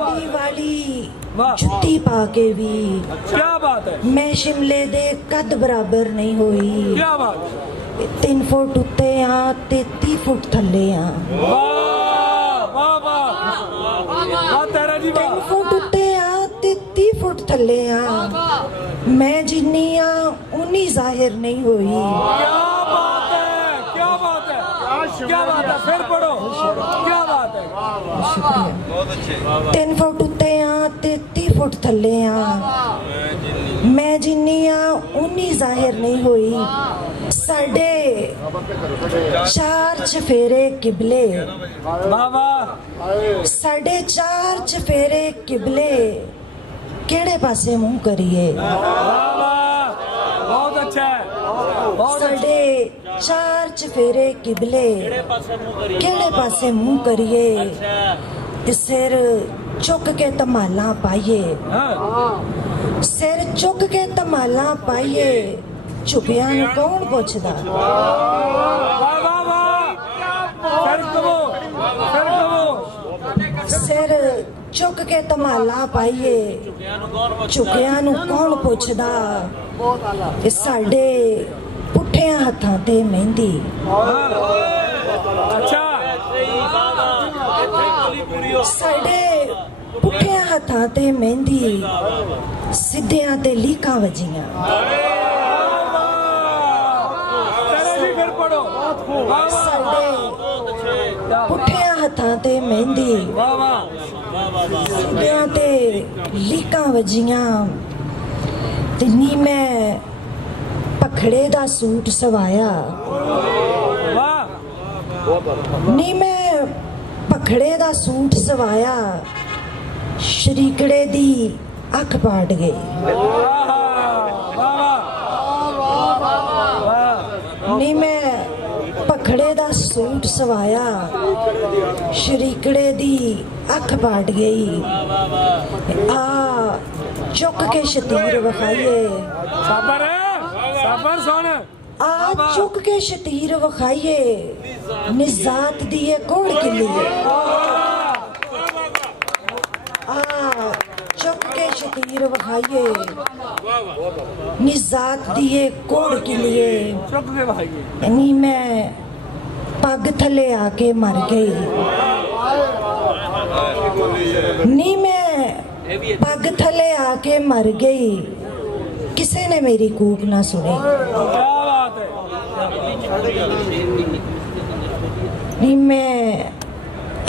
मंडी वाली जुत्ती पाके भी क्या बात है, मैं शिमले दे कद बराबर नहीं होई। क्या बात है। 3 फुट उत्ते आ 33 फुट थल्ले आ। वाह वाह वाह वाह तेरा जी 3 वाह। फुट उत्ते आ 33 फुट थल्ले आ। मैं जिन्नी आ उन्नी जाहिर नहीं हुई। क्या बात है, क्या बात है, क्या बात है, फिर पढ़ो, क्या बात है। बहुत अच्छे। 3 फुट उत्ते आ 33 फुट थल्ले आ। मैं जिन्नी आ उन्नी जाहिर नहीं हुई। साडे 4 चफेरे किबले, वाह वाह साडे 4 चफेरे किबले केड़े पासे मुंह करिए। वाह वाह, बहुत अच्छा है, बहुत अच्छा। साडे 4 चफेरे किबले केड़े पासे मुंह करिए। ते सिर चुक के धमाला पाइए, हाँ। सिर चुक के धमाला पाइए। झुकिया नूं कौन पुछदा। वाह वाह वाह, फिर कहो, फिर कहो। सिर चुक के धमाला पाइए। झुकिया नूं कौन पुछदा। ते साडे पुठियां हत्थां ते मेहंदी। अच्छा, साडे पुठियां हत्थां ते मेहंदी, सिद्धियां ते लीकां वजियां। तेरा जी फिर पढ़ो। वाह वाह साडे पुठियां हत्थां ते मेहंदी, वाह वाह, सिद्धियां ते लीकां वजियां। ते नी मैं पखड़े दा सूट सवाया। वाह नी मैं पखड़े दा सूट सवाया। शरीकड़े दी अख पाट गई। नी मैं पखड़े दा सूट सवाया। शरीकड़े दी अख पाट गई। आ चुक के शतीर वखाइए। साबर है, साबर सुन। आ चुक के शतीर वखाइए। निजात दिए कोड़ किलिए। आ चुक के शतीर वखाइए। निजात दिए कोड़ किलिए। चुप के भाई। नी मैं पग थले आके मर गई। नी मैं पग थले आके मर गई। किसी ने मेरी कूक ना सुनी। क्या बात है। नी मैं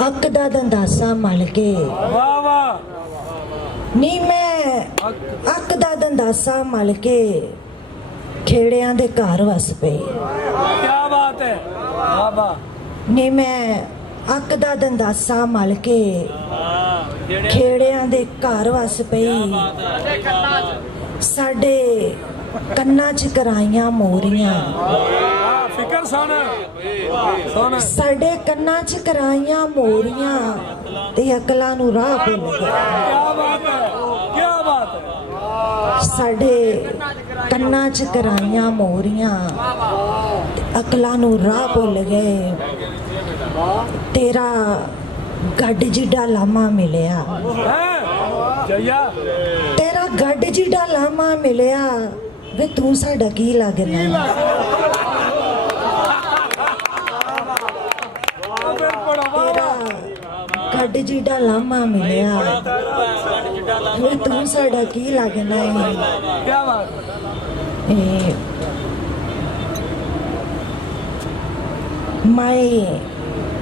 अक दा दंदासा मल के। वाह वाह, नी मैं अक दा दंदासा मल के खेड़ियां दे घर वस पई। क्या बात है। वाह वाह, नी मैं अक दा दंदासा मल के खेड़ियां दे घर वस पई। साडे कन्ना च कराइयां मोरियां। फिकर सुन सुन। साडे कन्ना च कराइयां मोरियां ते अकलां नूं राह भुल गए। क्या बात है, क्या बात है। साडे कन्ना च कराइयां मोरियां ते अकलां नूं राह भुल गए। तेरा गड्ड जिड्डा लामा मिलिया। हैं? जया तेरा गड्ड जिड्डा लामा मिलिया। वे तू साडा की लगना। फिर पढ़ो। वाह तेरा वाह, गड्ड जिड्डा लामा मिलिया। वे तू साडा की लगना है। क्या बात है। माए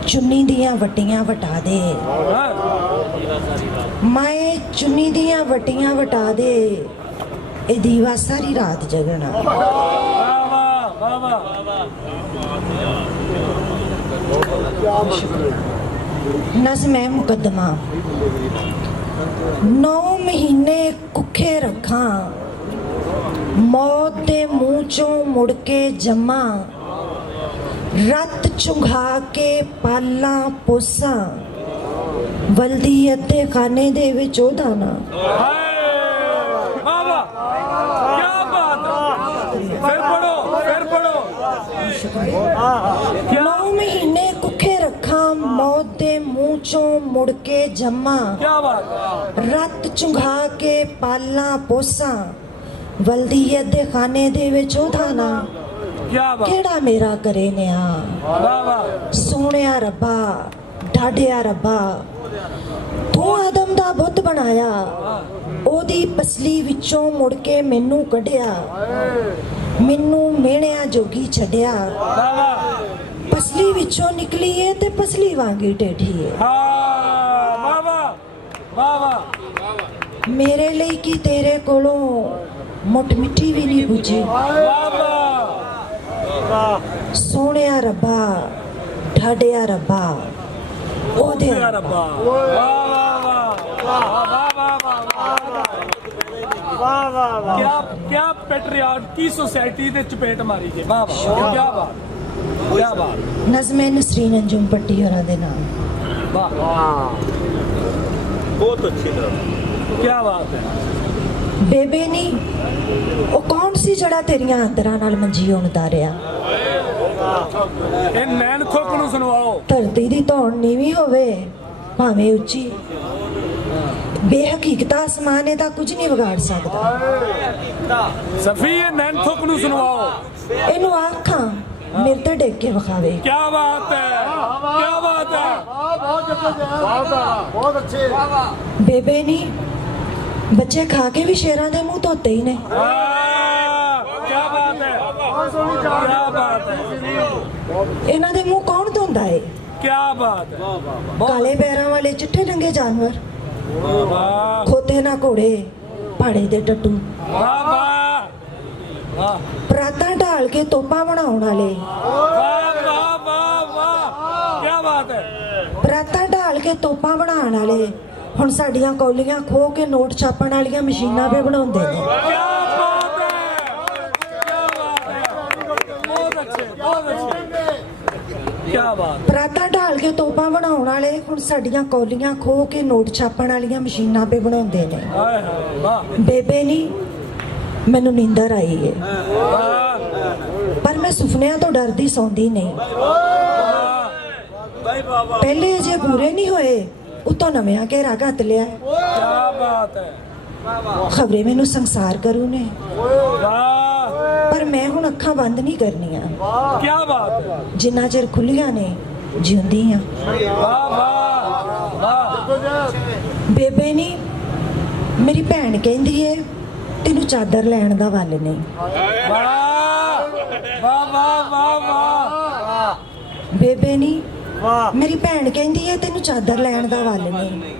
चुन्नी दियां वटियां वटा दे। हाँ? माए चुन्नी दियां वटियां वटा दे। ए दीवा सारी रात जगना। वाह वाह, वाह वाह। नज़्म है मुकद्दमा। 9 महीने कुखे रखा। मौत दे मुंह चों मुड़ के जमा। रत चुंघा के पाला पोसा। बल्दी अद्धे खाने दे विच ओदा ना। वाह वाह, क्या बात है। फिर पढ़ो, फिर पढ़ो। 9 महीने कुखे रखा। ਮੌਤ ਦੇ ਮੂੰਹ ਚੋਂ ਮੁੜ ਕੇ ਜੰਮਾ क्या बात है ਰੱਤ ਚੁੰਘਾ ਕੇ ਪਾਲਾਂ ਪੋਸਾਂ ਵਲਦੀ ਅੱਧੇ ਖਾਨੇ ਦੇ ਵਿੱਚ ਉਹਦਾ ਨਾ क्या बात ਕਿਹੜਾ ਮੇਰਾ ਕਰੇ ਨਿਆ वाह वाह ਸੋਹਣਿਆ ਰੱਬਾ ਢਾਢਿਆ ਰੱਬਾ ਤੂੰ ਆਦਮ ਦਾ ਬੁੱਤ ਬਣਾਇਆ ਉਹਦੀ ਪਸਲੀ ਵਿੱਚੋਂ ਮੁੜ ਕੇ ਮੈਨੂੰ ਕੱਢਿਆ ਮੈਨੂੰ ਮਿਹਣਿਆ ਜੋਗੀ ਛੱਡਿਆ वाह वाह ਪਸਲੀ ਵਿੱਚੋਂ ਨਿਕਲੀ ਏ ਤੇ ਪਸਲੀ ਵਾਂਗੀ ਟੇਢੀ ਏ हाँ वाह वाह वाह वाह ਮੇਰੇ ਲਈ ਕੀ ਤੇਰੇ ਕੋਲੋਂ ਮੁੱਠ ਮਿੱਠੀ ਵੀ ਨਹੀਂ ਬੁੱਝੀ वाह वाह ਸੋਹਣਿਆ ਰੱਬਾ ਢਾਢਿਆ ਰੱਬਾ ਉਹਦੇ क्या रब्बा वाह वाह वाह वाह वाह वाह वाह क्या क्या पेट्रियार्क की सोसाइटी ਦੇ ਚਪੇਟ ਮਾਰੀ ਜੇ ਵਾਹ ਵਾਹ ਕੀ ਬਾਤ ਕੀ ਬਾਤ ਨਜ਼ਮੇ ਨਸਰੀਨ ਅੰਜੁਮ ਪੱਟੀ ਹੋਰਾਂ ਦੇ ਨਾਮ ਵਾਹ बहुत अच्छी तरह ਕੀ ਬਾਤ ਹੈ ਬੇਬੇ ਨਹੀਂ ਉਹ ਕੌਣ ਸੀ ਜਿਹੜਾ ਤੇਰੀਆਂ ਅੰਦਰਾਂ ਨਾਲ ਮੰਜੀ ਹੋਣ ਉਤਾਰਿਆ ਇਹ ਨੈਣ ਥੋਕ ਨੂੰ ਸੁਣਵਾਓ ਧਰਤੀ ਦੀ ਧੌਣ ਨੀਵੀਂ ਹੋਵੇ ਭਾਵੇਂ ਉੱਚੀ ਬੇਹਕੀਕਤਾ ਅਸਮਾਨ ਇਹਦਾ ਕੁਝ ਨਹੀਂ ਵਿਗਾੜ ਸਕਦਾ ਸਫੀ ਇਹ ਨੈਣ ਥੋਕ ਨੂੰ ਸੁਣਵਾਓ ਇਹਨੂੰ ਆਖਾਂ ਮੇਰੇ ਤੇ ਡੇਕ ਕੇ ਵਿਖਾਵੇ ਕੀ ਬਾਤ ਹੈ ਕੀ ਬਾਤ ਹੈ बहुत अच्छे ਬੇਬੇ ਨਹੀਂ ਬੱਚੇ ਖਾ ਕੇ ਵੀ ਸ਼ੇਰਾਂ ਦੇ ਮੂੰਹ ਧੋਤੇ ਹੀ ਨੇ ਕੀ ਬਾਤ ਹੈ ਕੀ ਬਾਤ ਹੈ ਇਹਨਾਂ ਦੇ ਮੂੰਹ ਕੌਣ ਧੋਂਦਾ ਏ ਕੀ ਬਾਤ ਹੈ ਕਾਲੇ ਪੈਰਾਂ ਵਾਲੇ ਚਿੱਟੇ ਰੰਗੇ ਜਾਨਵਰ ਵਾਹ ਖੋਤੇ ਨਾ ਘੋੜੇ ਪਹਾੜੇ ਦੇ ਟੱਟੂ ਵਾਹ ਵਾਹ ਵਾਹ ਪਰਾਤਾਂ ਢਾਲ ਕੇ ਤੋਪਾਂ ਬਣਾਉਣ ਵਾਲੇ ਵਾਹ ਵਾਹ ਵਾਹ ਵਾਹ ਕੀ ਬਾਤ ਹੈ ਪਰਾਤਾਂ ਢਾਲ ਕੇ ਤੋਪਾਂ ਬਣਾਉਣ ਵਾਲੇ ਹੁਣ ਸਾਡੀਆਂ ਕੌਲੀਆਂ ਖੋ ਕੇ ਨੋਟ ਛਾਪਣ ਵਾਲੀਆਂ ਮਸ਼ੀਨਾਂ 'ਤੇ ਬਣਾਉਂਦੇ ਨੇ क्या बात है क्या बात है बहुत अच्छे बहुत अच्छे क्या बात ਪਰਾਤਾਂ ਢਾਲ ਕੇ ਤੋਪਾਂ ਬਣਾਉਣ ਵਾਲੇ ਹੁਣ ਸਾਡੀਆਂ ਕੌਲੀਆਂ ਖੋ ਕੇ ਨੋਟ ਛਾਪਣ ਵਾਲੀਆਂ ਮਸ਼ੀਨਾਂ 'ਤੇ ਬਣਾਉਂਦੇ ਨੇ हाय हाय वाह ਬੇਬੇ ਨਹੀਂ ਮੈਨੂੰ ਨੀਂਦਰ ਆਈ ਏ वाह ਪਰ ਮੈਂ ਸੁਪਨਿਆਂ ਤੋਂ ਡਰਦੀ ਸੌਂਦੀ ਨਹੀਂ ਪਹਿਲੇ ਅਜੇ ਪੂਰੇ ਨਹੀਂ ਹੋਏ ਉਤੋਂ ਨਵਿਆਂ ਘੇਰਾ ਘੱਤ ਲਿਆ क्या बात है ਖਬਰੇ ਮੈਨੂੰ ਸੰਸਾਰ ਕਰੂ ਨੇ वाह ਪਰ ਮੈਂ ਹੁਣ ਅੱਖਾਂ ਬੰਦ ਨਹੀਂ ਕਰਨੀਆਂ क्या बात है ਜਿੰਨਾ ਚਿਰ ਖੁੱਲੀਆਂ ਨੇ ਜਿਉਂਦੀ ਆ वाह वाह वाह ਬੇਬੇ ਨਹੀਂ ਮੇਰੀ ਭੈਣ ਕਹਿੰਦੀ ਏ ਤੈਨੂੰ ਚਾਦਰ ਲੈਣ ਦਾ ਵੱਲ ਨਹੀਂ वाह वाह वाह वाह ਬੇਬੇ ਨਹੀਂ ਮੇਰੀ ਭੈਣ ਕਹਿੰਦੀ ਏ ਤੈਨੂੰ ਚਾਦਰ ਲੈਣ ਦਾ ਵੱਲ ਨਹੀਂ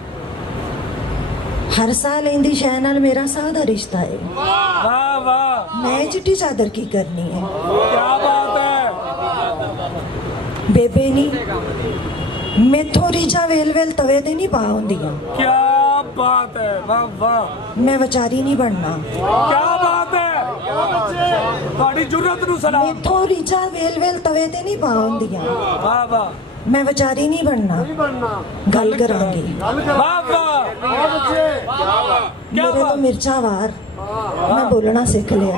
ਹਰ ਸਾਲ ਲੈਂਦੀ ਸ਼ੈ ਨਾਲ ਮੇਰਾ ਸਾਹ ਦਾ ਰਿਸ਼ਤਾ ਏ वाह वाह ਮੈਂ ਚਿੱਟੀ ਚਾਦਰ ਕੀ ਕਰਨੀ ਹੈ क्या बात है ਬੇਬੇ ਨਹੀਂ ਮੈਥੋਂ ਰੀਝਾਂ ਵੇਲ ਵੇਲ ਤਵੇ ਤੇ ਨਹੀਂ ਪਾ ਹੁੰਦੀਆਂ क्या बात है वाह वाह ਮੈਂ ਵਿਚਾਰੀ ਨਹੀਂ ਬਣਨਾ क्या बात है ਤੁਹਾਡੀ ਜੁਰਤ ਨੂੰ ਸਲਾਮ ਮੈਥੋਂ ਰੀਝਾਂ ਵੇਲ ਵੇਲ ਤਵੇ ਤੇ ਨਹੀਂ ਪਾ ਹੁੰਦੀਆਂ ਵਾਹ ਵਾਹ ਮੈਂ ਵਿਚਾਰੀ ਨਹੀਂ ਬਣਨਾ ਗੱਲ ਕਰਾਂਗੀ ਵਾਹ ਵਾਹ बहुत अच्छे क्या ਮੇਰੇ ਤੋਂ बात ਮਿਰਚਾਂ ਵਾਰ ਮੈਂ ਬੋਲਣਾ ਸਿੱਖ ਲਿਆ